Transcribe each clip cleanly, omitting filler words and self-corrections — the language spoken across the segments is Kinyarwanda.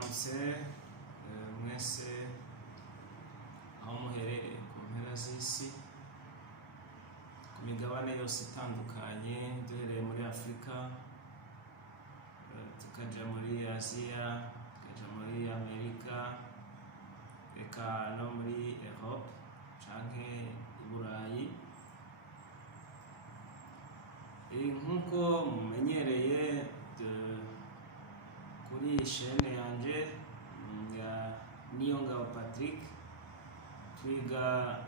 Mwaramutse mwese aho muherereye ku mpera z'isi, ku migabane yose itandukanye, duhereye muri Afurika tukaja muri Aziya, tukaja muri Amerika, eka no muri Europe canke i Burayi. Nkuko mumenyereye kuri chaîne yanje ya Niyongabo Patrick, twiga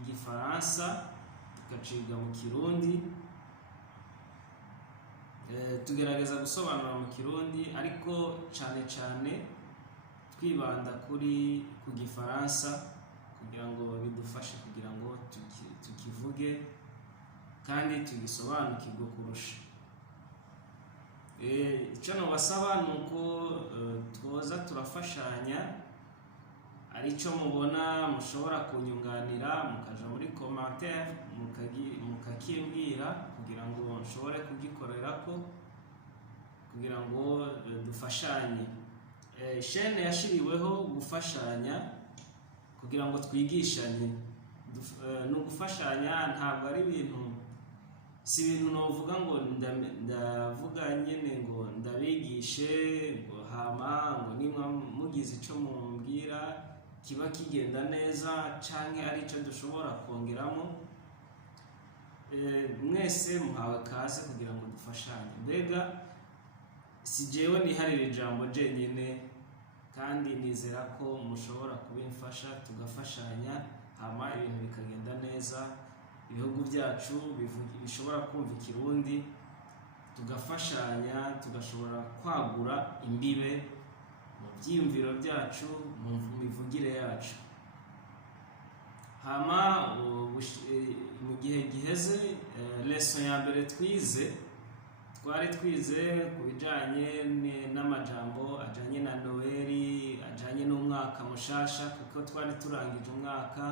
igifaransa tukaciga mu Kirundi, tugerageza gusobanura mu Kirundi ariko cane twibanda ku gifaransa kugira ngo bidufashe kugira ngo tukivuge kandi tugisobanukirwe kurusha. Icyo nabasaba nuko twoza turafashanya, arico mubona mushobora kunyunganira mukaja muri commentaire mukakimbwira kugira ngo nshobore kugikorerako kugira ngo dufashanye. Chaîne yashiriweho gufashanya kugira ngo twigishanye. No gufashanya ntabwo ari si ibintu novuga ngo ndavuga nyene ngo ndabigishe ngo hama ngo nimwa mugize ico mumbwira kiba kigenda neza canke ari ico dushobora kongeramo. Mwese muhawe kaze kugira ngo dufashanye. Mbega si jewe niharira ijambo jenyene, kandi nizera ko mushobora kubimfasha tugafashanya, hama ibintu bikagenda neza, ibihugu byacu bishobora kumva Ikirundi, tugafashanya tugashobora kwagura imbibe mu byiyumviro byacu, mu mivugire yacu. Hama mu gihe giheze lesson ya mbere twari twize ku bijanye n'amajambo ajanye na Noeli, ajanye n'umwaka mushasha, kuko twari turangije umwaka,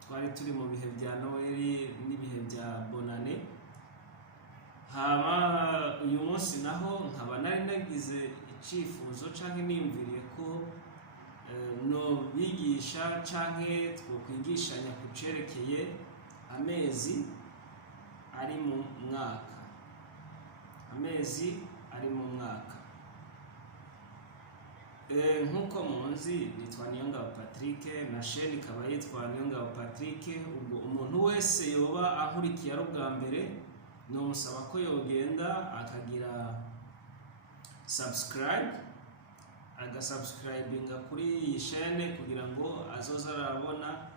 twari turi mu bihe bya Noeli n'ibihe bya Bonane. Hama uyu munsi naho nkaba nari nagize icifuzo canke niyumviriye ko no bigisha canke twokwigishanya ku cerekeye amezi ari mu mwaka. Amezi ari mu mwaka. Nkuko munzi nitwa Niyongabo Patrick, na chaîne ikaba yitwa Niyongabo Patrick. Ubwo umuntu wese yoba ahurikiye ari ubwa mbere, no musaba ko yogenda akagira subscribe, agasubscribinga kuri iyi chaîne kugira ngo azoza arabona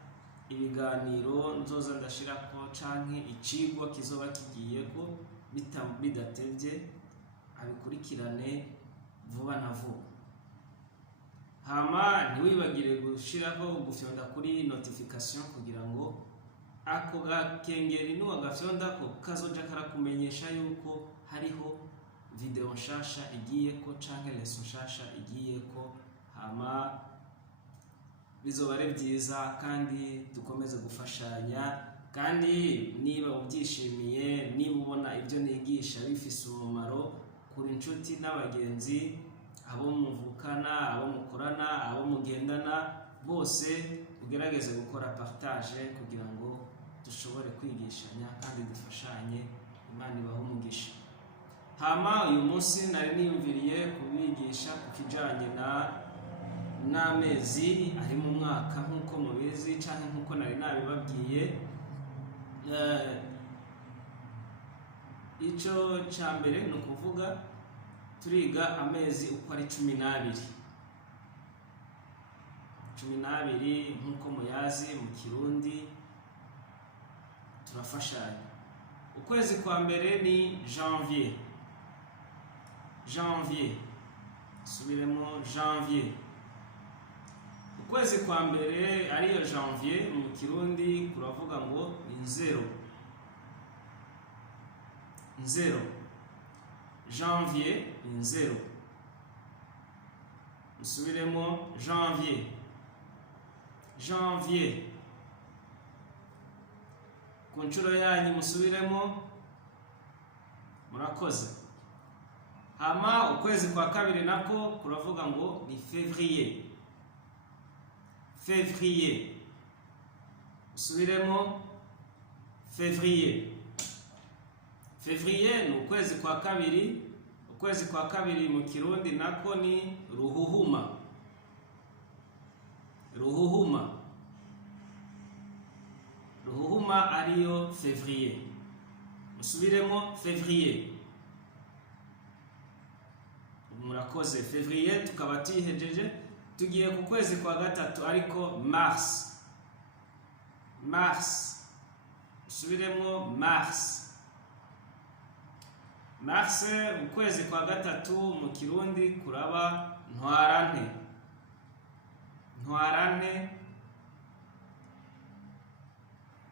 ibiganiro nzoza ndashirako canke icigwa kizoba kigiyeko bidatevye, abikurikirane vuba na vuba. Hama ntiwibagire gushiraho gufyonda kuri notification kugira ngo ako gakengeri nuwagafyondako kazoja karakumenyesha yuko hariho video nshasha igiyeko canke lesson nshasha igiyeko. Hama bizoba ari byiza kandi dukomeze gufashanya. Kandi niba ubyishimiye, niba ubona ibyo nigisha bifise umumaro kuri inshuti n'abagenzi, abo muvukana, abo mukorana, abo mugendana, bose ugerageze gukora partage kugira ngo dushobore kwigishanya kandi dufashanye. Imana ibahe umugisha. Hama uyu munsi nari niyumviriye kubigisha ku kijanye n'amezi ari mu mwaka. Nkuko mubizi canke nkuko nari nabibabwiye, ico ca mbere ni ukuvuga turiga amezi uko ari 12. Nkuko muyazi mu Kirundi turafashanya. Ukwezi kwa mbere ni janvier. Subiremo janvier. Ukwezi kwa mbere ariyo janvier mu Kirundi kuravuga ngo ni 0. Janvier ni 0. Musubiremo janvier. Ku nshuro yanyu musubiremo. Murakoze. hama ukwezi kwa kabiri nako kuravuga ngo ni février. Février. Usubiremo février. Février ni ukwezi kwa kabiri. Ukwezi kwa kabiri mu Kirundi nako ni ruhuhuma. Ruhuhuma. Ruhuhuma ariyo février. Usubiremo février. Murakoze. Février tukaba tuyihejeje. Tugiye ku kwezi kwa gatatu ariko mars. Mars. Usubiremo mars. Mars ukwezi kwa gatatu mu Kirundi kuraba ntwarante. Ntwarante.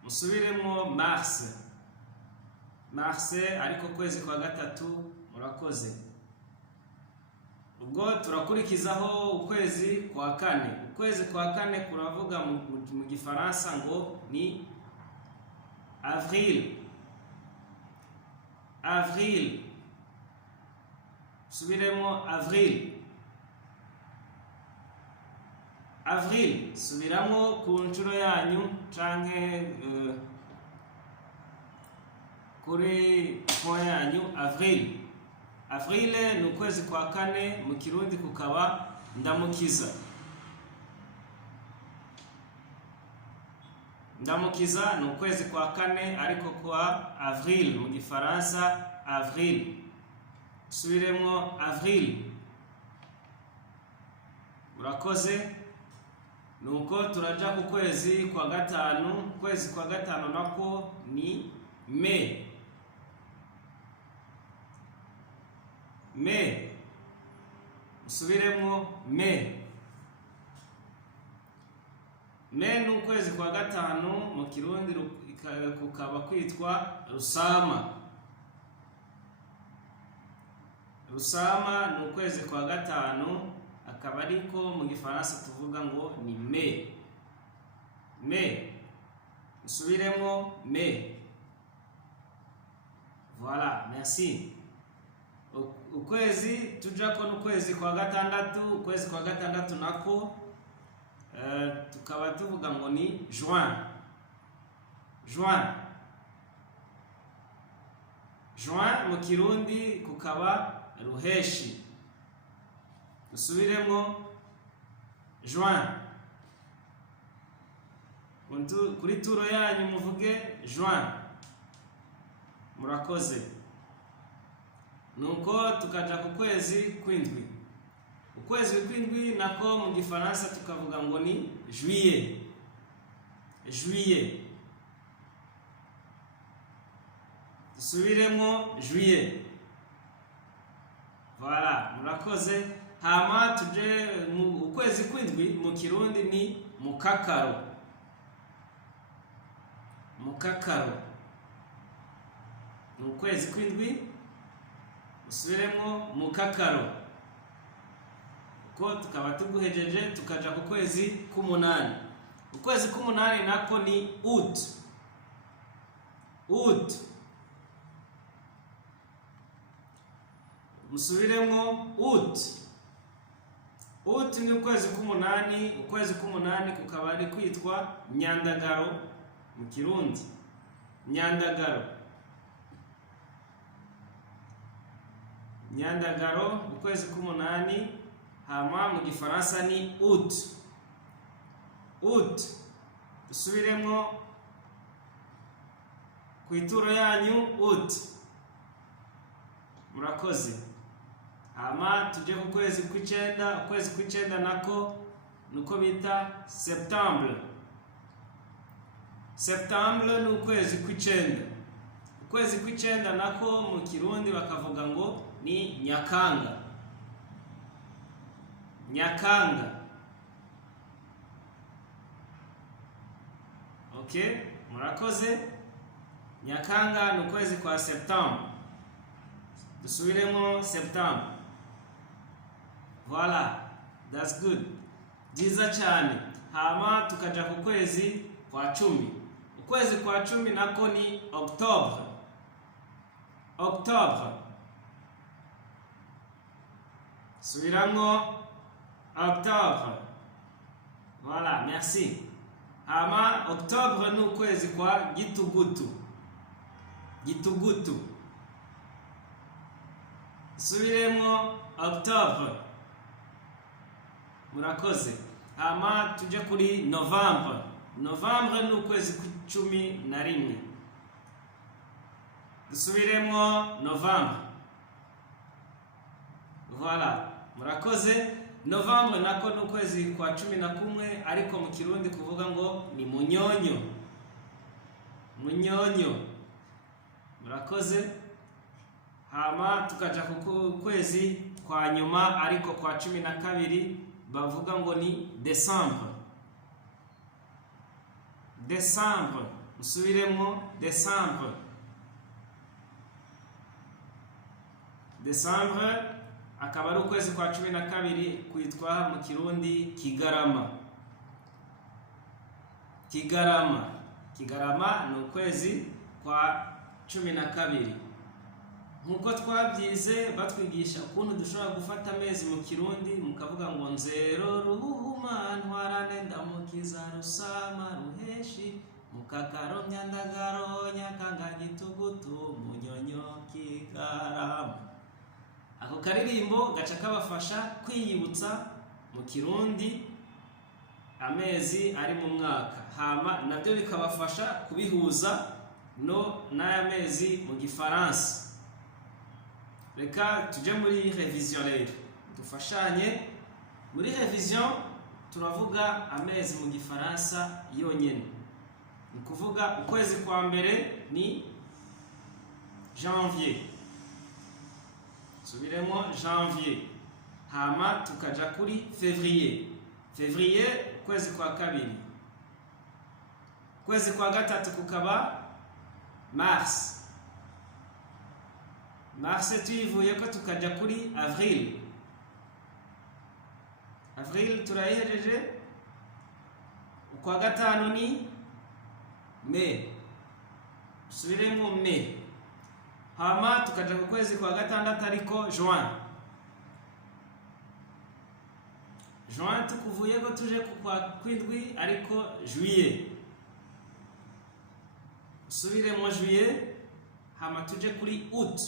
Musubiremo mars. Mars ariko kwezi kwa gatatu. Murakoze. Ubwo turakurikizaho ukwezi kwa kane. Ukwezi kwa kane kuravuga mu Gifaransa ngo ni avril. Avril. Subiremo avril. Avril. Subiramo ku nshuro yanyu canke kuri point yanyu. Avril. Avril ni ukwezi kwa kane mu Kirundi kukaba ndamukiza. Ndamukiza ni ukwezi kwa kane ariko kwa avril mu Gifaransa avril. Subiremo avril. Murakoze. Nuko turaja ku kwezi kwa gatanu. Kwezi kwa gatanu nako ni mai. Mai. Subiremo mai. Mai ni ukwezi kwa gatanu mu Kirundi kukaba kwitwa rusama. Rusama ni ukwezi kwa gatanu akaba ariko mu Gifaransa tuvuga ngo ni mai. Mai. Subiremo mai. Voilà, merci. Ukwezi tujako n'ukwezi kwa gatandatu. Ukwezi kwa gatandatu nako tukaba tuvuga ngo ni juin. Juin. Juin mu Kirundi kukaba ruheshi. Usubiremo juin. Kuri turo yanyu muvuge juin. Murakoze. Nuko tukaja ku kwezi kwindwi. Ukwezi kwindwi nako mu Gifaransa tukavuga ngo ni juillet. Juillet. Subiremo juillet. Voilà, murakoze. Hama tuje ukwezi kwindwi mu Kirundi ni mukakaro. Mukakaro. Ni ukwezi kwindwi. Usubiremo mukakaro. Ko tukaba tuguhejeje tukaja ku kwezi k'umunani. Ukwezi k'umunani nako ni août. Août. Musubiremo août. Août ni ukwezi k'umunani. Ukwezi k'umunani kukaba ari kwitwa nyandagaro mu Kirundi. Nyandagaro. Nyandagaro ukwezi k'umunani. Hama mu Gifaransa ni août. Août. Usubiremo ku ituro yanyu août. Murakoze. Hama tuje ku kwezi kw'icenda. Ukwezi kw'icenda nako nuko bita septembre. Septembre ni ukwezi kw'icenda. Ukwezi kw'icenda nako mu Kirundi bakavuga ngo ni Nyakanga. Nyakanga. Okay, murakoze. Nyakanga ni ukwezi kwa septembre. Dusubiremo septembre. Voilà, that's good. Byiza cyane. Hama tukaja ku kwezi kwa 10. Ukwezi kwa 10 nako ni octobre. Octobre. subiramwo octobre. Voilà, merci. Hama octobre ni ukwezi kwa gitugutu. Gitugutu. Subiremwo octobre. Murakoze. Hama tuje kuri novembre. Novembre ni ukwezi kw'icumi na rimwe. Dusubiremwo novembre. Voilà, murakoze. Novembre nako ni ukwezi kwa 11 ariko mu Kirundi kuvuga ngo ni munyonyo. Munyonyo. Murakoze. Hama tukaja ku kwezi kwa nyuma ariko kwa 12 bavuga ngo ni Decembre. Decembre. Musubiremwo Decembre. Decembre akaba ari ukwezi kwa 12 kwitwa mu Kirundi Kigarama. Kigarama. Kigarama ni ukwezi kwa 12. Nkuko twabyize batwigisha ukuntu dushobora gufata amezi mu Kirundi mukavuga ngo nzero ruhuma ntwarane ndamukiza rusama ruheshi mukakaro myandagaro nyakanga gitugutu munyonyo Kigarama. Ako karirimbo gaca kabafasha kwiyibutsa mu Kirundi amezi ari mu mwaka. Hama nabyo bikabafasha kubihuza no n'aya mezi mu Gifaransa. Reka tuje muri revision rero. Dufashanye muri revision turavuga amezi mu Gifaransa yonyene. Ni kuvuga ukwezi kwa mbere ni janvier. Subiremo janvier. Hama tukaja kuri février. Février ukwezi kwa kabiri. Ukwezi kwa gatatu kukaba mars. Mars tuyivuye ko tukaja kuri avril. Avril turayihereje. Ukwa gatanu ni mai. Subiremo mai. Hama tukaja ku kwezi kwa gatandatu ariko juin. Juin tukuvuye ko tuje kwa kwindwi ariko juillet. Subiremo juillet. Hama tuje kuri août.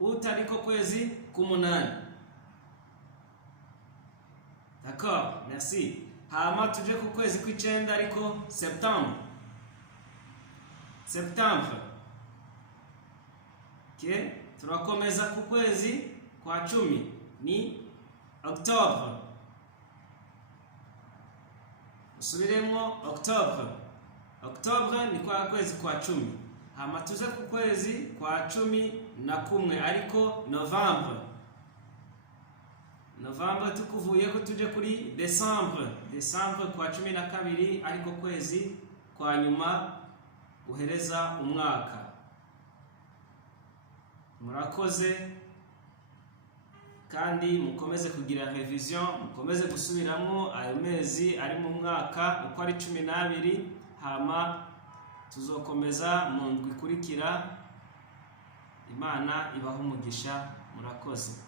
Août ariko kwezi k'umunani. D'accord, merci. Hama tuje ku kwezi kw'icenda ariko septembre. Septembre. Okay, turakomeza ku kwezi kwa 10 ni octobre. Usubiremo octobre. Octobre ni kwa kwezi kwa 10. Hama tuze ku kwezi kwa 11 ariko novembre. Novembre tukuvuye ko tuje kuri Decembre. Decembre kwa 12 ariko kwezi kwa nyuma guhereza umwaka. Murakoze kandi mukomeze kugira revision, mukomeze gusubiramo ayo mezi ari mu mwaka uko ari 12. Hama tuzokomeza mu ndwi kurikira. Imana ibaho umugisha. Murakoze.